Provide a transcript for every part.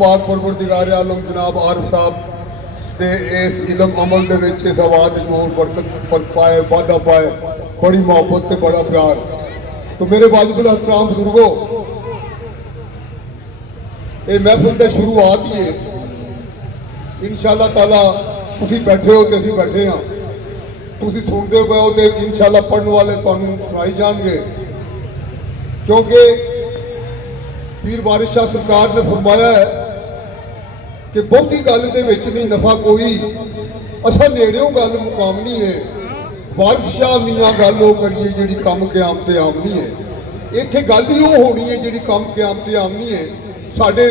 पाक परवरदिगार आलम जनाब आरिफ साहब के इस इलम अमल दे विच इस आवाज़ जोर बरकत पाए वाधा पाए, बड़ी मोहब्बत से बड़ा प्यार। तो मेरे वाजिबुल एहतराम बुजुर्गो, ये महफिल की शुरुआत ही है। इंशाअल्लाह ताला तुसी बैठे हो तो असीं बैठे हाँ, तुसी सुनते पे हो तो इंशाअल्लाह पढ़ने वाले तुहानूं सुनाई जाएंगे, क्योंकि पीर वारिस शाह सरकार ने फरमाया है कि बहुती गल दे विच नहीं नफा कोई, असा नेड़ियों गल मुकामनी है। वारिस शाह मियाँ गल वो करिए जिहड़ी कम क़यामत आमनी है। इत्थे गल ही वो होनी है जिहड़ी कम क़यामत आमनी है। साडे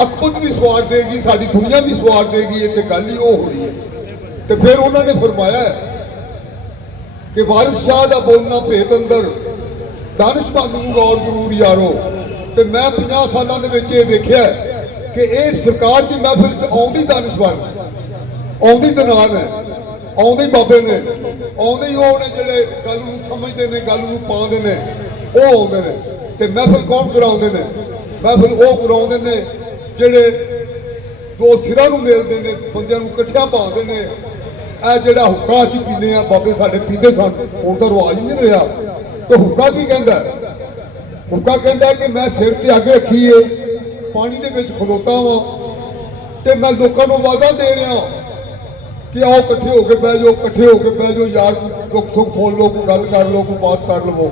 अकबत भी सवार देगी, साडी दुनिया भी सवार देगी, इत्थे गल ही वो होनी है। तो फिर उन्होंने फरमाया कि वारिस शाह का बोलना भेत अंदर, दानिशमंद नूं गौर जरूर यारो। तो मैं 50 सालों के वेख्या कि यह सरकार की महफिल च आउंदी दानिशमंद, आउंदी दनान है, आउंदे बाबे ने, आउंदे ही वो ने जिहड़े गल नूं समझदे ने, गल नूं पाउंदे ने, वो आउंदे ने। ते महफिल कौन कराउंदे ने? महफिल वो कराउंदे ने जिहड़े दो सिरां नूं मिलदे ने, बंदियां नूं इकट्ठियां पाउंदे ने। ਇਹ ਜਿਹੜਾ हुक्का ਅਸੀਂ पीने ਆ, बाबे साडे पींदे सन, हुण तां रिवाज ही नहीं रहा। तो हुक्का की कहंदा? हुक्का कहंदा कि मैं सिर ते अग रखी है, पानी दे विच खलोता वां ते मैं लोकां नूं वादा दे रहा कि आओ इकट्ठे होके बह जाओ, इकट्ठे होके बह जाओ यार, दुख सुख बोल लो, कोई गल कर लो, कोई बात कर लवो।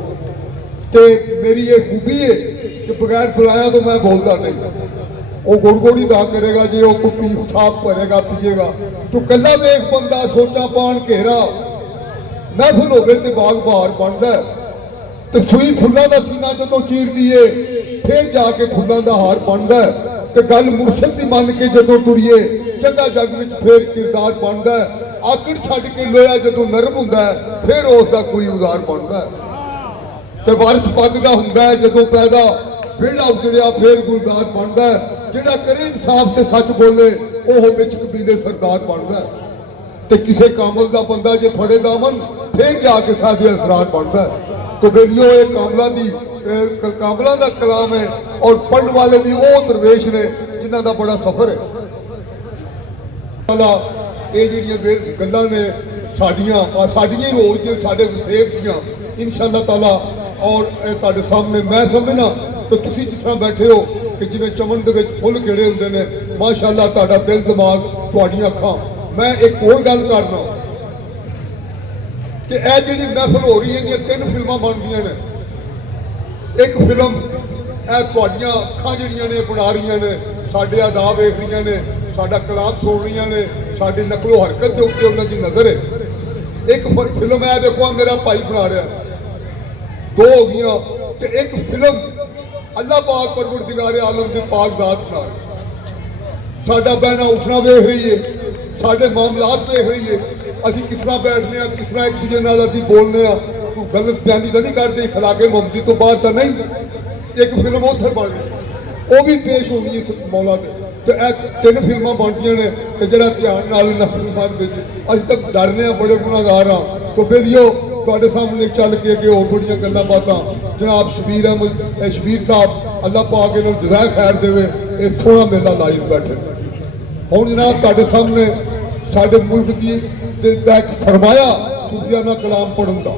तो मेरी ये खूबी है कि बगैर बुलाया तो मैं बोलता नहीं। वो गुड़ गुड़ ही दा करेगा जी, वो कुपी साफ भरेगा पिएगा। तो कला वेख बंदा सोचा पान घेरा, महफिल होवे ते बाग बहार बनदा। तो सुई फुल्लां दा सीना जदों चीरदी है, फिर जाके फुल्लां दा हार बनदा। तो गल मुर्शद दी मन के जदों टुरीए, चंगा जग विच फिर किरदार बनदा। आकड़ छड्ड के लोया जदों नरम हुंदा है, फिर उसदा कोई उदार बनदा। तो वारिस पगदा हुंदा है जदों पैदा, बेड़ा उजड़िया फिर गुलजार बनदा। जिहड़ा करे इंसाफ ते सच बोले, ओह विच कबीले सरदार बनदा। ते किसी कामल दा बंदा जे फड़े दामन, फिर जाके साडे असरार बनदा। तो बेलियो ये कामला दी कामला दा कलाम है, और पढ़ने वाले भी वो दरवेश ने जिन्हां दा बड़ा सफर है। ये जिहड़ियां गल्लां ने साडियां साडियां रोज दे साडे वसेब दियां इंशाअल्लाह ताला, और तुहाडे सामने मैं समझना तो तुसीं जिस तरह बैठे हो कि जिवें चमन दे विच फुल खिड़े हुंदे ने, माशाअल्लाह तुहाडा दिल दिमाग, तुहाडीआं अखां। मैं एक होर गल करना कि यह जिहड़ी महफिल हो रही है, 3 फिल्मां बनदियां ने। एक फिल्म यह तुहाडीआं अखां जिहड़ियां ने बना रही ने, साडे अदा वेख रही ने, साडा कलाम सुन रही ने, साडी नकलो हरकत के उत्ते उन्हां दी नज़र है। एक फिल्म है देखो मेरा भाई बना रहा, 2 हो गई। तो एक फिल्म अल्लाह पाक परवरदिगार आलम के पाक जात बना रही, साडा बहना उठना वेख रही है, साडे मामलात वेख रही है, असीं किस तरह बैठने, किस तरह एक दूजे नाल असीं बोलने, कोई गलत बयानी तो नहीं करते, खलाके मुहम्मदी तो बाहर तो नहीं। एक फिल्म उधर बन रही, वो भी पेश होनी है मौला दे। तो यह 3 फिल्मां बनदियां ने। तो जरा ध्यान नाल इन्हां फिल्मां दे विच असीं तां डरने, बड़े गुनाहगार हाँ। तो बेलियो तुहाडे सामने चल के होर बड़ियां गल्लां बातां जनाब शबीर अहमद शबीर साहब, अल्लाह पाक इन्हां नूं जज़ाए खैर देवे, इस थोड़ा मेला लाइव बैठे। हुण जनाब तुहाडे सामने साडे मुल्क दी एक फरमाया सूफियाना कलाम पढ़न दा,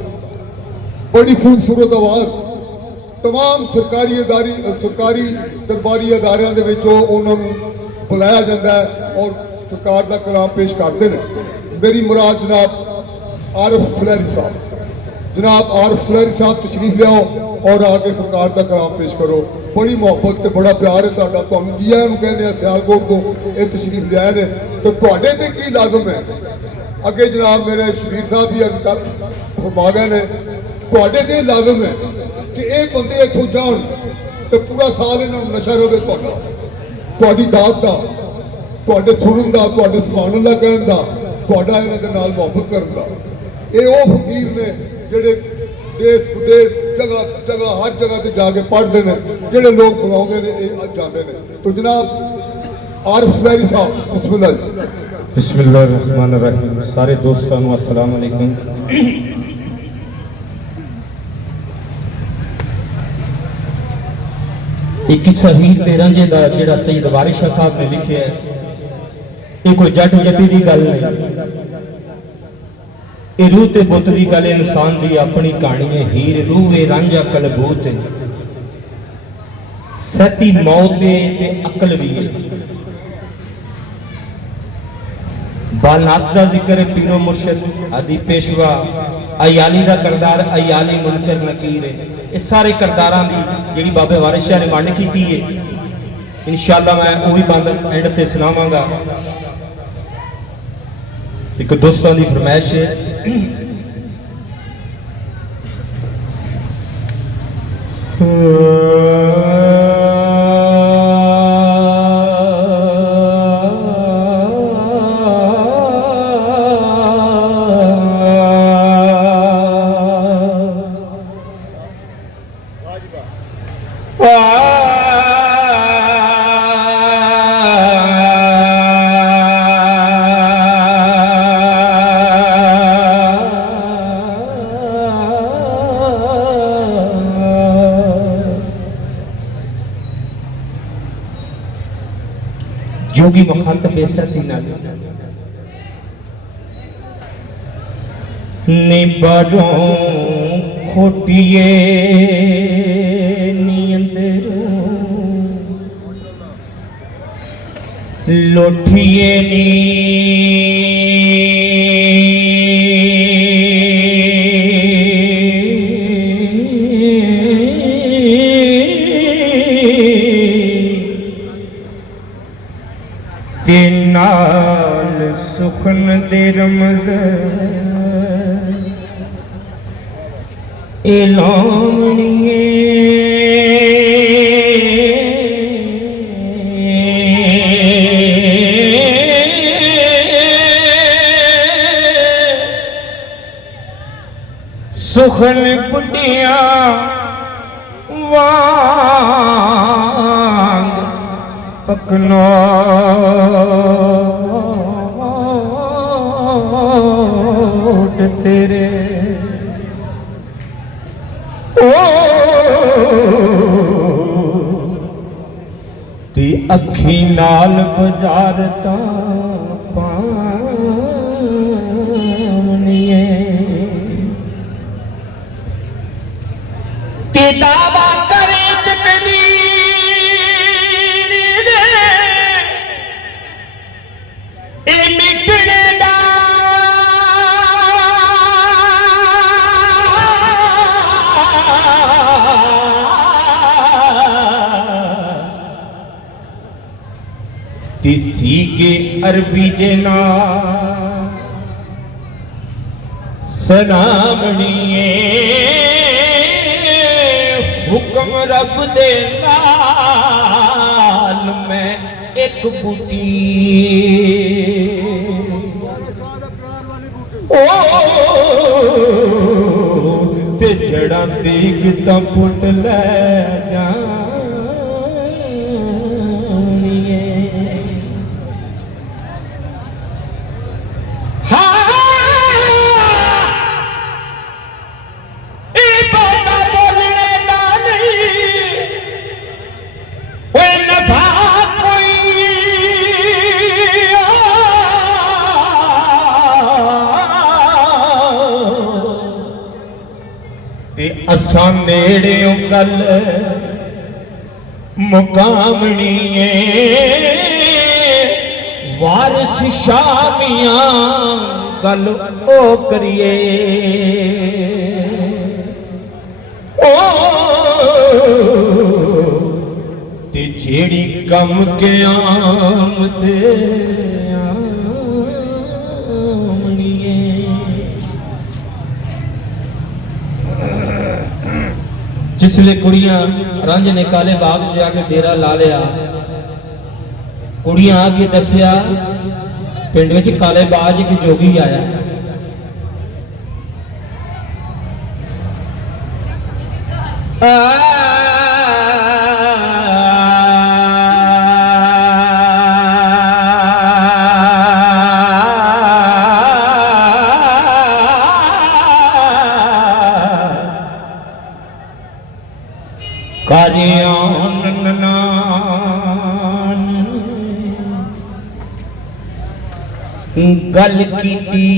बड़ी खूबसूरत आवाज़। तमाम सरकारी दरबारी अदारियां दे विच उन्हां नूं बुलाया जाता है और सरकार का कलाम पेश करते हैं। मेरी मुराद जनाब आरिफ फुलैरी साहब, जनाब आरिफ फुलैरी साहब तशरीफ लियाओ और आके सरकार का कलाम पेश करो। बड़ी मोहब्बत ते बड़ा प्यार है तुहाडा, तुहानूं जी आइयां नूं कहंदे आ सियालकोट तो ये तशरीफ लियाए ने। तो तुहाडे ते की लाजम है, अगे जनाब मेरे शबीर साहब भी अर्ज फरमा गए ने, तुहाडे ते लाजम है कि ये बंदे इत्थों जाण तो पूरा साल इन्हां नूं नशा रहे तुहाडा, तुहाडी दात दा, तुहाडे सुनन दा, तुहाडे सुभान अल्लाह कहण दा, तुहाडा इन्हां दे नाल मुहब्बत करन दा। ये वो फकीर ने जिहड़े देश विदेश जगह जगह हर जगह से जाके पढ़ते हैं, जिहड़े लोग बुलाते हैं जाते हैं। तो जनाब आरिफ फुलैरी साहब बिस्मिल्लाह जी। बिस्मिल्लाहिर्रहमानिर्रहीम। सारे दोस्तों को अस्सलाम वालेकुम। एक किस्सा हीर ते रांझे दा जेड़ा सैयद वारिस शाह साहब ने लिखिया है, ये कोई जट जट्टी दी गल नहीं, ये रूह ते बुत दी गल, इंसान दी अपनी कहानी है। हीर रूह वे रांझा कलबूत सती मौत ते अकल भी है। बालनाथ का जिक्र है, पीरो मुर्शद आदि पेशवा अयाली का करदार, अयाली मुनकर नकीर है। इस सारे करदारां दी जिहड़ी बाबे वारिस शाह ने वंड कीती है, इंशाअल्लाह मैं वही बंद एंड ते सुनावांगा। एक दोस्तों की फरमाइश है, जोगी मुखातब बेसती ना निबारों खोटिए नींदरों लोठिए नी नाल सुखन दे रमज़ एलामणिए सुखन बुढ़िया वांग पकनो तेरे ओ ती अखी नाल बजारता पावनिए ते दावा करे तकदीर दे ए मिटने दा तिसी के अरबी देना सनामणिए हुक्म रब दे नाल मैं एक बूटी ओ ते जड़ा देख ता पुट ले जा असा नेड़े गल मुकामणिए वारिस शामिया गल ओ करिए ओ ते जेड़ी कम के आमते जिसले कुड़ियां रंज ने काले बाग से आके डेरा ला लिया, कुड़ियां आके दसिया पिंड विच काले बाग एक जोगी आया। कालियां गल कीती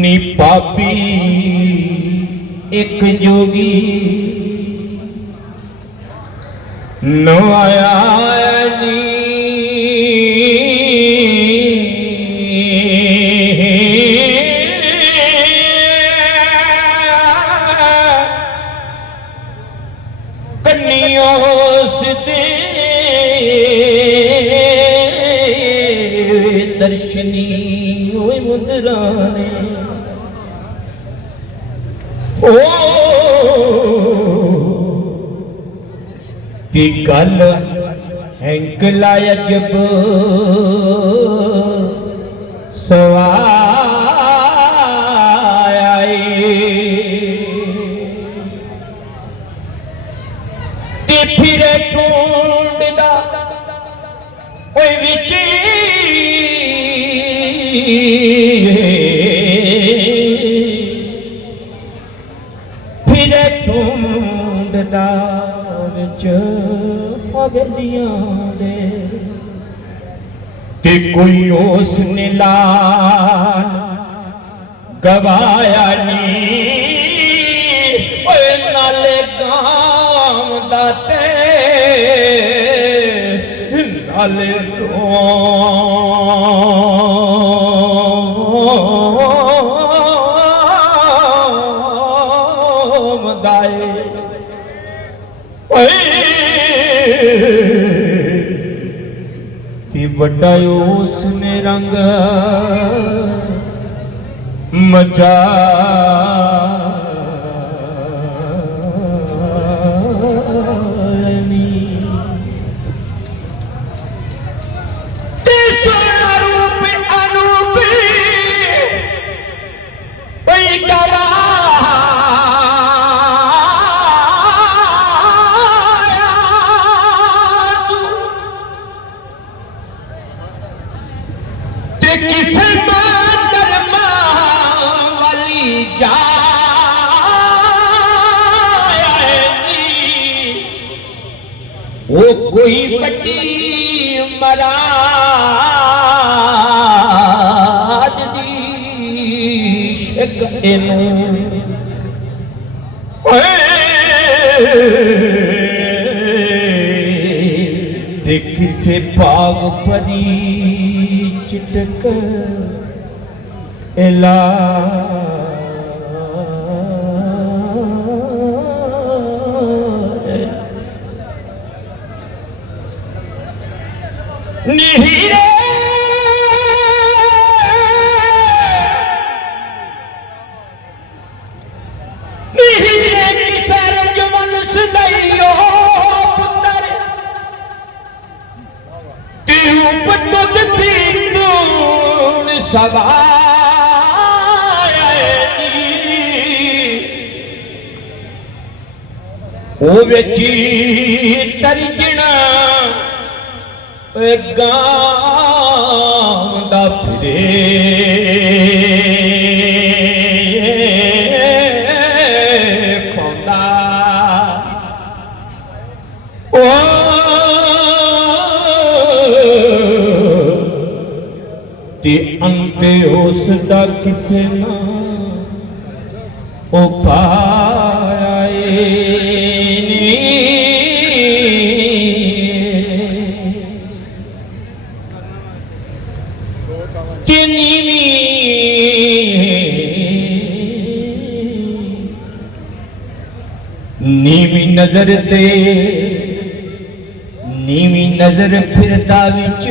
नी पापी एक जोगी न आया नी कन्नियों सिद्धे दर्शनी ओए मुद्राने ती गल हैंकलाया जब सवाए ते फिर ढूंढदा ओए विच फिर ढूंढदा विच हवेलियां दे ते कोई उसने लाल गवाया नी ओए नाले गांव दा ते नाले गांव दाए ती वड्डा उसने रंग मचा वो कोई बड़ी मराद दी शकनो ते किसे बाग परी चिटक एला नीरे नीरे किसर जवन सदैयो पुत्र तीऊ पतुद तीन सवाई ओ वेची तरजना गांव दा फिरे खोंदा ओ ते अंते उसदा किसे ना ओ पाए नीवी नजर ते नीवी नजर फिरदा विच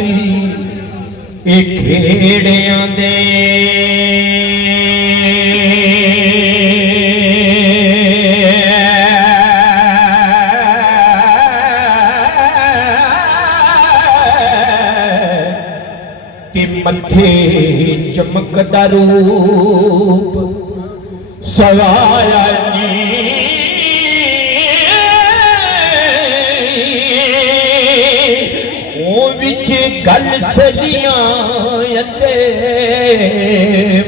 ए खेड़ियां दे ते मथे चमकदा रूप सवाया गल सलियां अते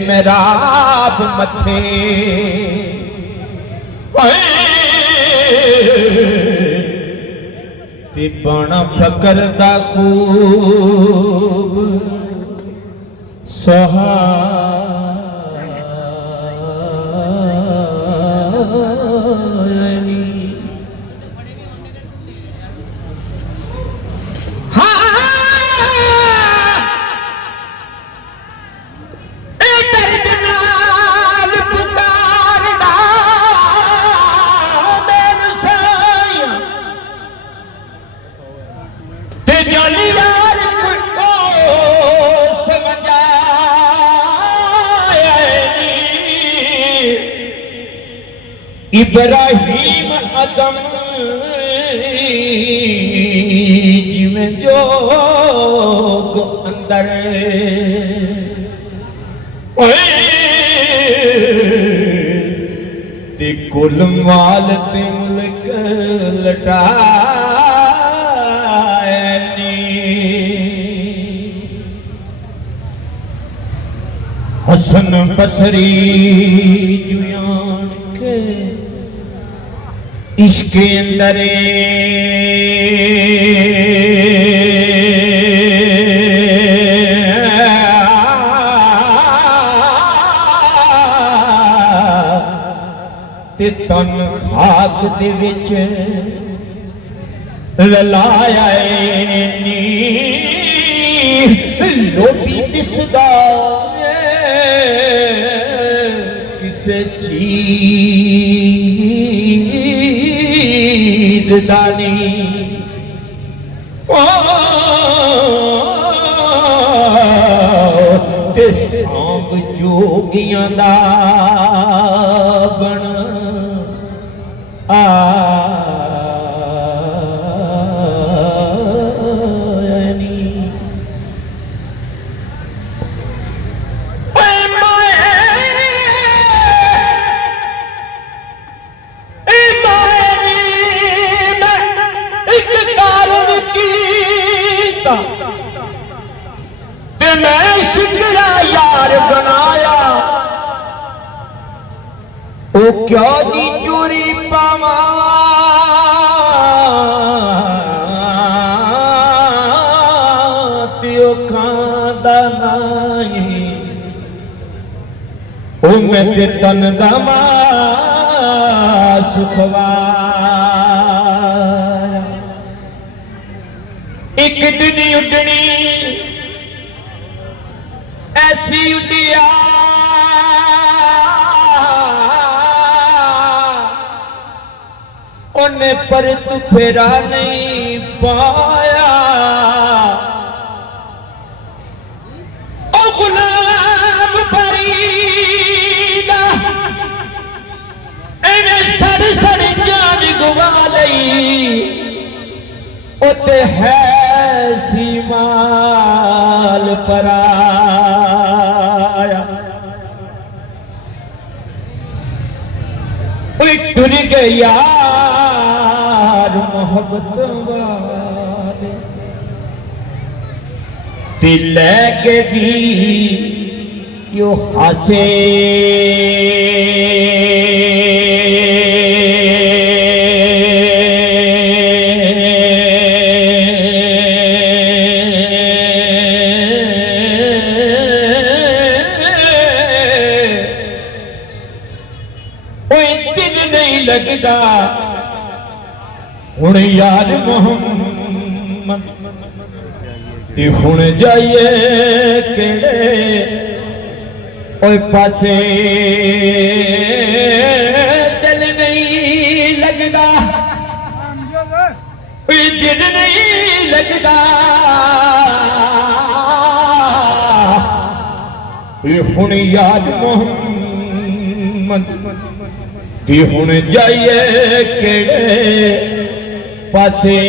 मेराब मथे ते बना फकर दा खूब सहानी इब्राहिम अदम जिमें जोग अंदर ते कुल माल ते मुल्क लटानी हसन बसरी जुयान के इश्के अंदरे ते तन खाक दे विच ललाया नी लोभी दिसदा किसे चीज दानी ते सांग जोगियां दा बन आनी ते मैं शिकरा यार बनाया ओ क्या दी चोरी पावा त्यो खांदा नहीं ओ मैं ते तन दा सुखवाया एक दिन उडनी ऐसी उडिया उन्हें पर तू फेरा नहीं पाया ओ गुलाम फरीदा इन्हें सड़ सड़ जान गवा लई उते है सी माल पराया टुर गए यार मोहब्बत वाले दिल के भी यो हंसे लगदा हुण यार मोहम्मद ते हुण जाइए केड़े ओए पासे दिल नहीं लगदा ओए दिल नहीं लगदा हुण यार मोहम्मद कि हुण जाइए केड़े पासे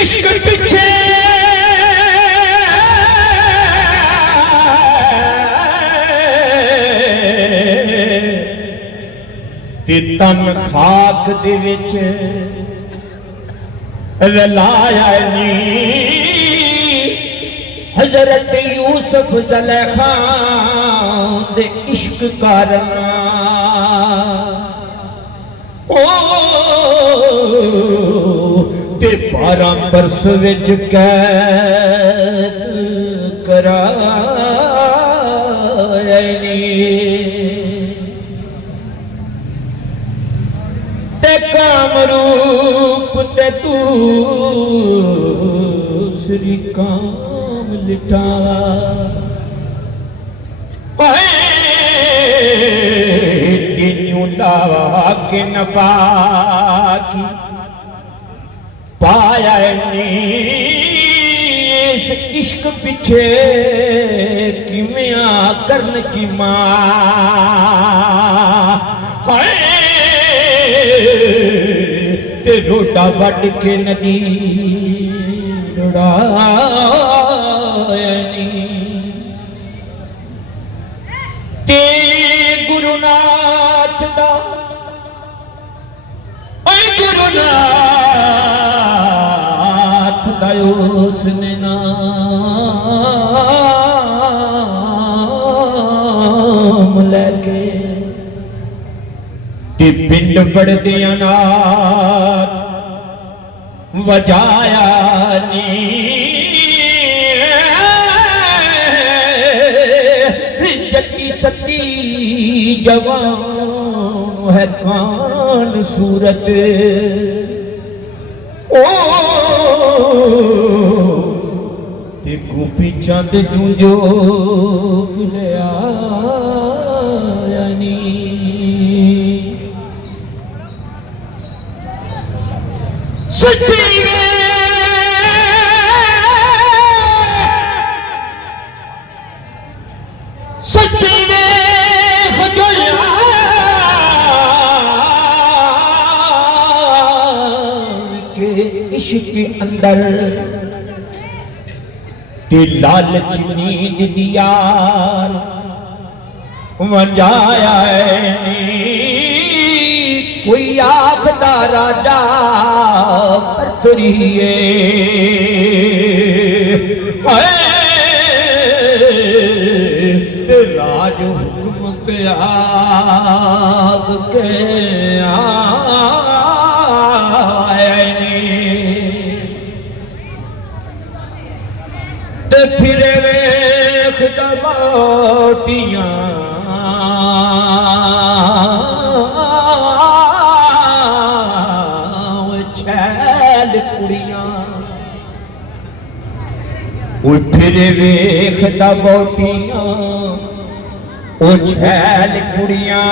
इश्क पीछे ते तन खाक दे विच रलाया नी हजरत यूसुफ ज़ुलेखा दे इश्क कारण ओ ते 12 बरस विच कैद कराया नी ते कामरूप ते दूसरी काम लिटा तीनों लावा के नफा की पाया इस इश्क पीछे किमिया करन की मां ते रोटा वट के नदी रुड़ायनी ते गुरुनाथ दा गुरुनाथ दा उसने नाम लेके ते पिंड बढ़दिया नार वजाया नी जती सती जवान है कान सूरत ओ ते गोपी चंद जूंजो बुलिया नी सच्ची सच्ची ने के इश्क के अंदर ते लालच नींद दिया वंजाया कोई आखदा राजा परतरिए ते राज हुक्म के आग के आए ते फिर वेख दबाटियां फिर वेखदा बोटियां ओ छैल कुड़ियां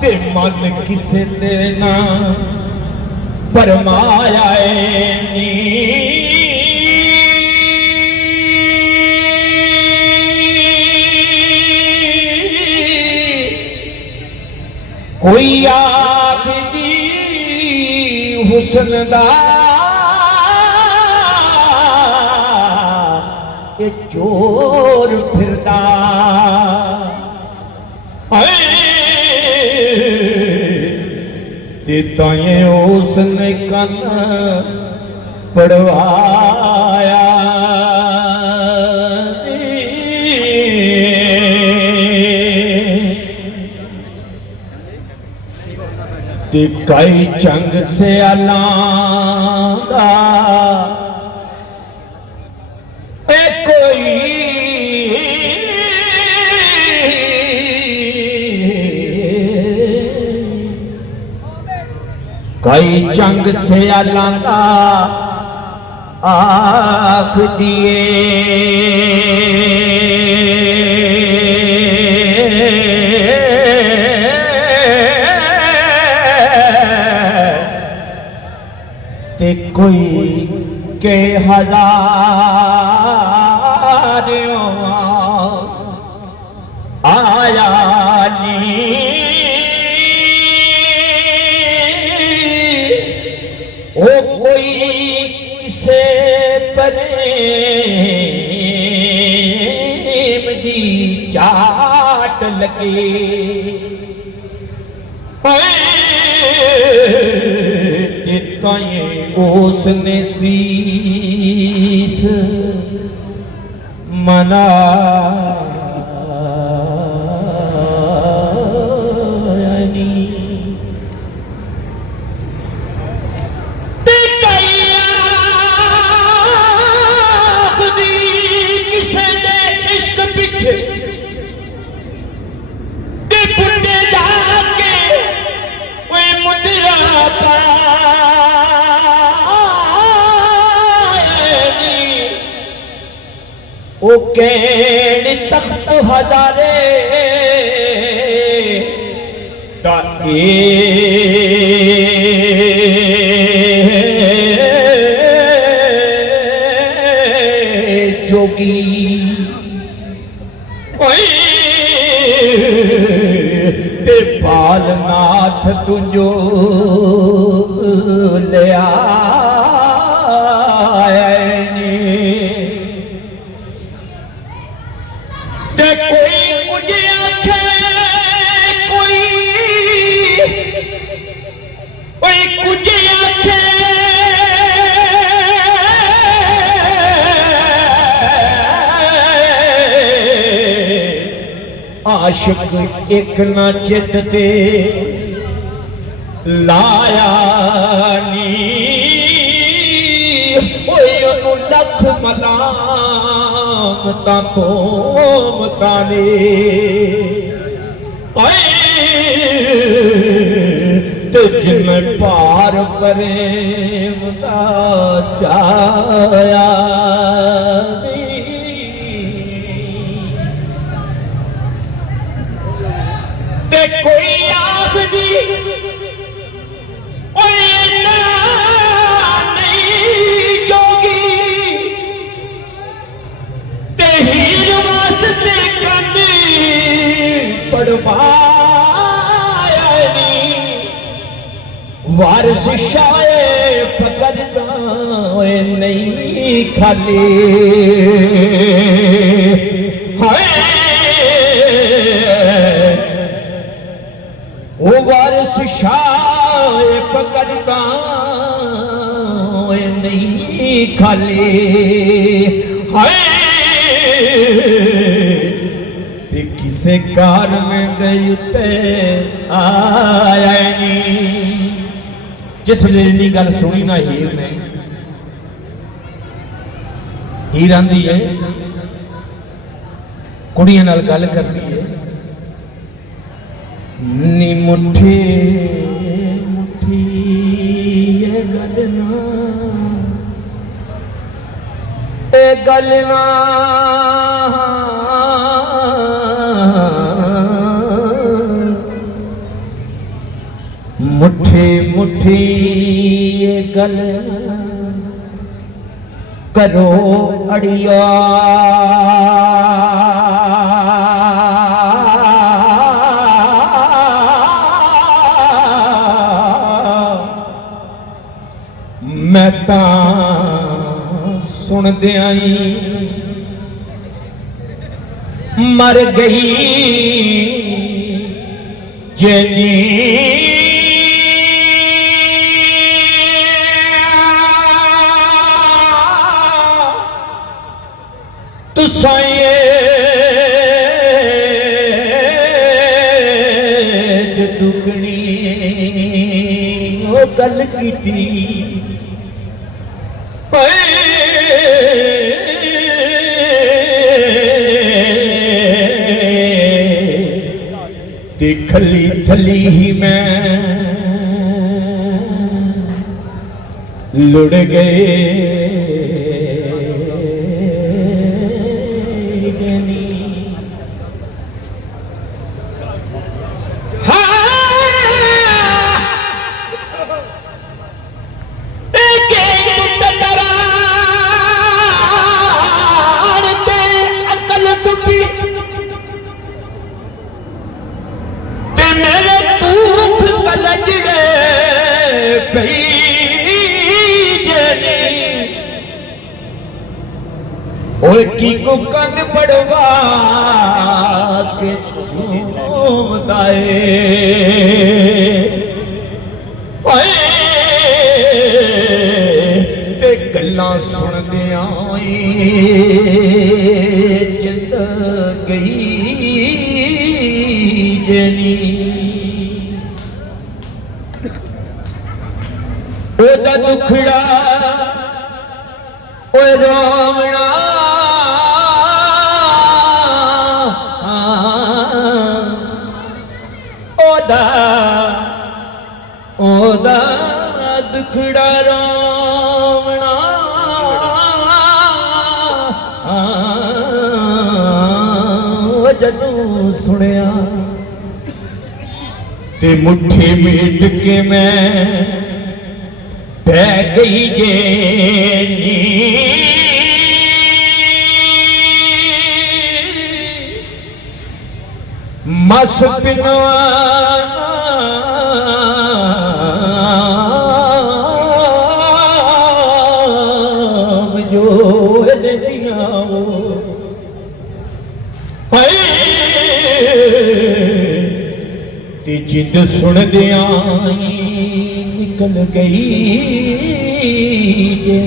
ते मन किसे देना परमाया नी कोई आखदी हुस्न दा ये चोर फिरदा ते ताए उसने कन पड़वाया ते कई चंग से अलांदा कोई कई चंग से अलांदा आख दिए ते कोई के हजारों आया नी ओ लगे उसने शीस मना ओ कहने तख्त हजारे ताए जोगी ते बालनाथ तुझो लिया आशिक एक ना चित दे लाया नी ओनू लख मलामतां तो मताने ते जिन पार प्रेम दा चाया कोई आखदी नहीं जोगी ते हीर वास्ते कन्नी पड़वाया नी वारिस शाये फकर दाए नहीं खाली ओ वारिस शाह पकड़ता नहीं खाली हाय ते किसे कार में गई ते आया नहीं जिस वेले इन्नी गल सुनी ना हीर ने हीर आंदी है कुड़ियां नाल गल करदी है नी मुट्ठी मुट्ठी ये गलना मुट्ठी मुट्ठी ये गलना करो अड़िया मैं सुन दियाई मर गई जनी तुसा दुगनी वो गल की ते खली थली ही मैं लुढ़ गए की को कन पड़वा के रोंदा ए ते गल्लां सुनदियां जिंद गई जनी ओदा दुखड़ा ओए रोवना ओदा ओदा दुखड़ा रोवना जदों सुनिया ते मुट्ठी मीट के मैं बह गई जे मस पिनवा जो दिया वो ते जिद सुन दिया निकल गई जे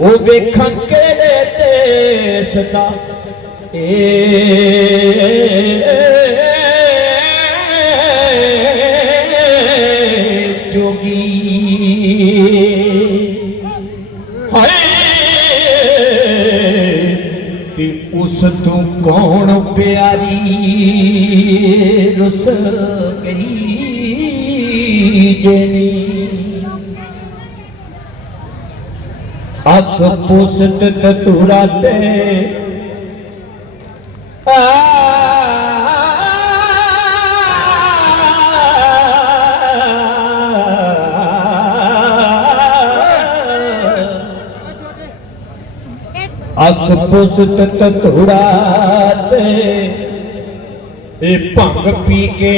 ओ वेखन केड़े देश दा जोगी हाय ते उस तू कौन प्यारी रुस गई जेनी अख पुसत ततुरा ते अख पुसत ततुरा ते ए भंग पी के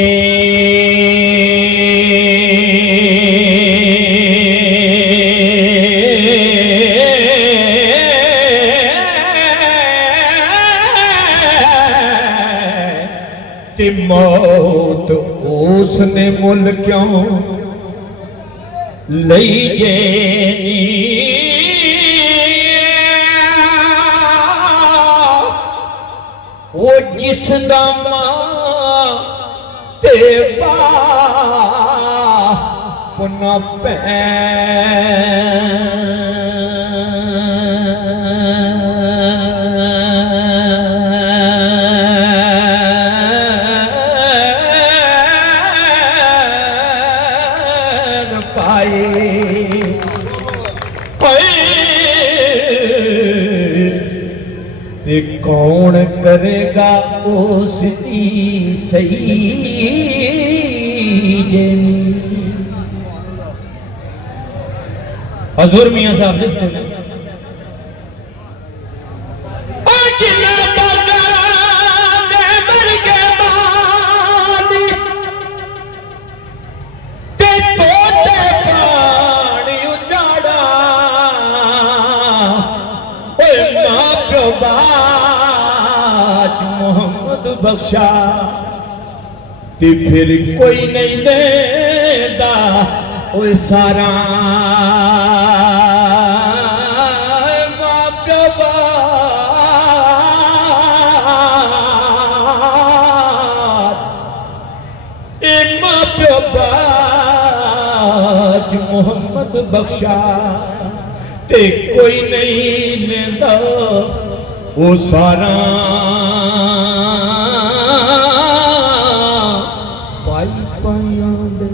मौत उसने मुल क्यों लई जेनी वो जिस दामा ते बाप न पै ते कौन करेगा उसकी सही हजूर मियां साहब लिखते हैं मोहम्मद बख्शा ते फिर कोई नहीं लेदा ओ सारा मां प्यो ए मां प्यो बाज मोहम्मद बख्शा ते कोई नहीं लेदा ओ सारा पाई पाइया दे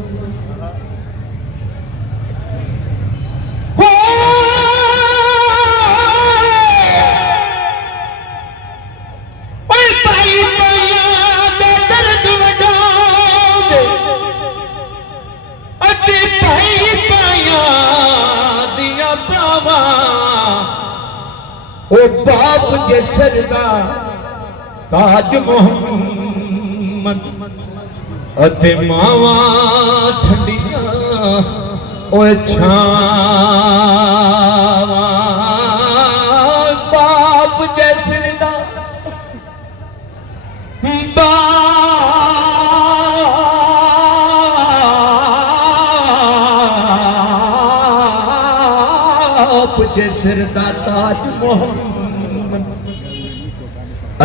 पाई पाइया दे दर्द वडा दे अति पाई पाइया दिया भरावां ओ बाप जे सरदा ताज मोहम्मद अते मावा ठंडियां ओए छावा बाप जे सरदा बाप जे सरदा ताज मोहम्मद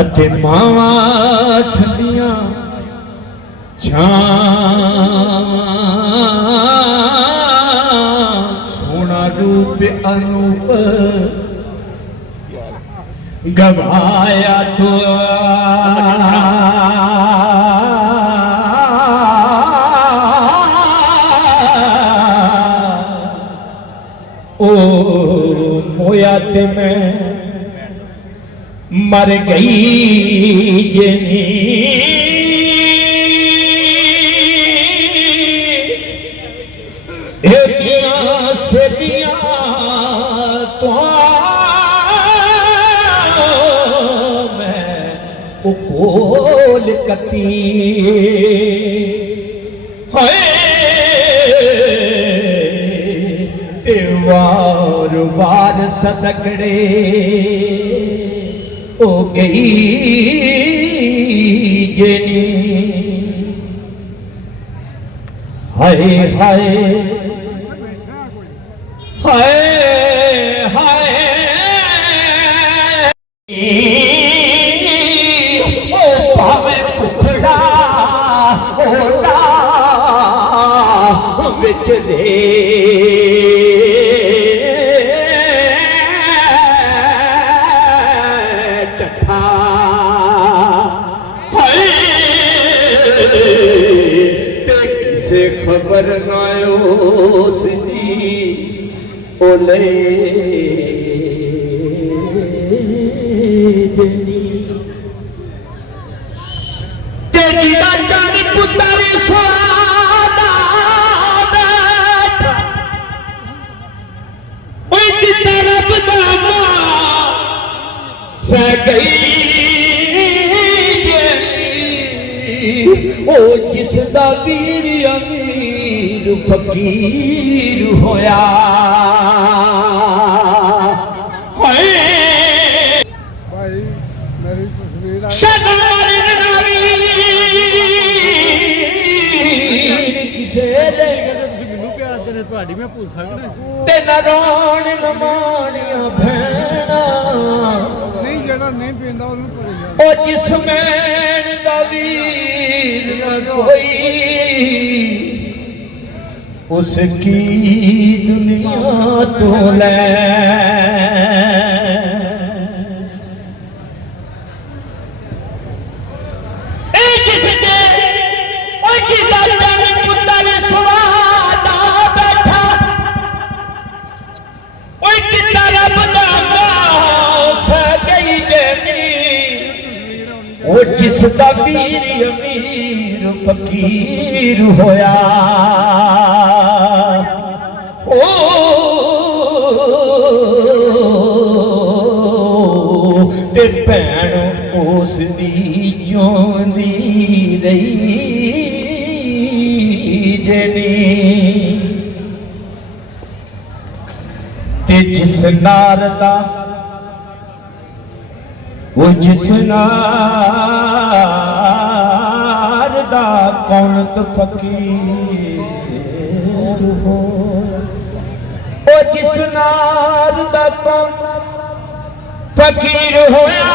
अते मावा ठंडियां सोना रूप अनूप गवाया सो ओ मोया ते मैं मर गई जनी से दिया तो मैं उकोल कती ते वार वार सदकड़े ओ गई जनी हाय हाय हाय हाय ओ भावे पुखड़ा ओड़ा बिच दे टठा हाय ते किसे खबर ना उसदी ओले तेजी दा चंद पुत्तर सोदा बैठा ओए जिते रब दा मां सह गई ओ जिस दा वीर अमीर फकीर होया ਤੁਹਾਡੀ ਮੈਂ ਭੁੱਲ ਸਕਦਾ ਤੇ ਨਾ ਰੋਣ ਨਾ ਮਾਣੀਆਂ ਭੈਣਾ ਨਹੀਂ ਜਿਹੜਾ ਨਹੀਂ ਪੀਂਦਾ ਉਹਨੂੰ ਭੁੱਲ ਜਾ ਉਹ ਜਿਸ ਮੈਨ ਦਾ ਵੀਰ ਨਾ ਕੋਈ ਉਸ ਕੀ ਦੁਨੀਆ ਤੋਂ ਲੈ जिसदा वीर अमीर फकीर होया ओ ते भैन उस दी जोंदी रही जनी ते जिस नार दा वो जिस नार दा कौन तो फकीर हो वो जिस नार दा कौन फकीर होया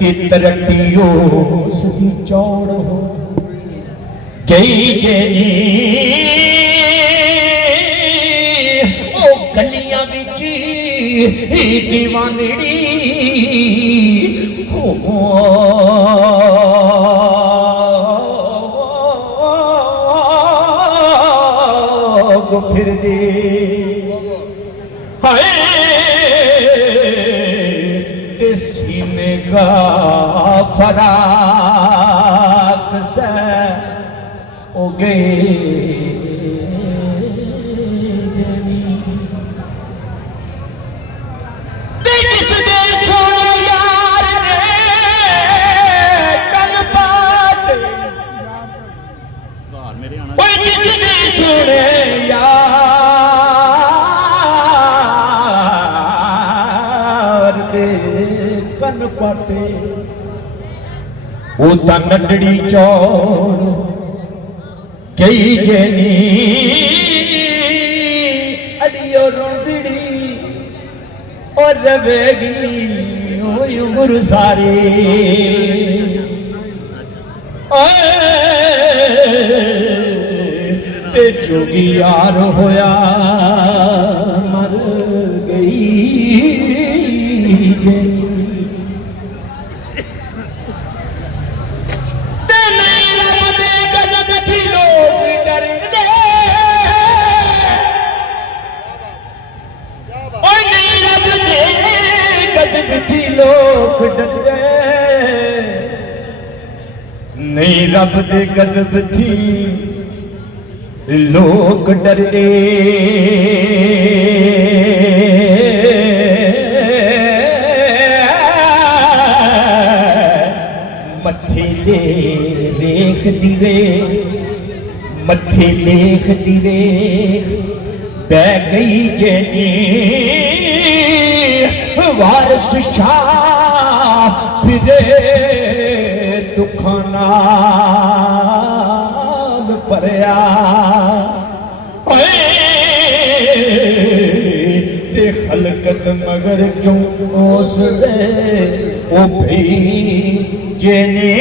कि तरक्की उसकी चौड़ हो गई जेनी ओ गलियां बिच दीवानड़ी हो फिर दे हाय ते सीने का फराक से ओ गए जनी ते जिसदे सोने यार ने कन पाते ओए जिसदे सोने यार दे कन पाटे वो ता नडड़ी चौड़ कई जनी अड़ियो रोंदड़ी और रवेगी ओए उम्र सारी ते जोगी यार होया मर गई लोग डरदे नहीं रब दे गजब थी लोग डरदे मथे दे रेख दिवे मथे लेख दिवे बह गई जनी वारस शाह फिरे दुखानाल परया ते खलकत मगर क्यों उस दे ओ भई जने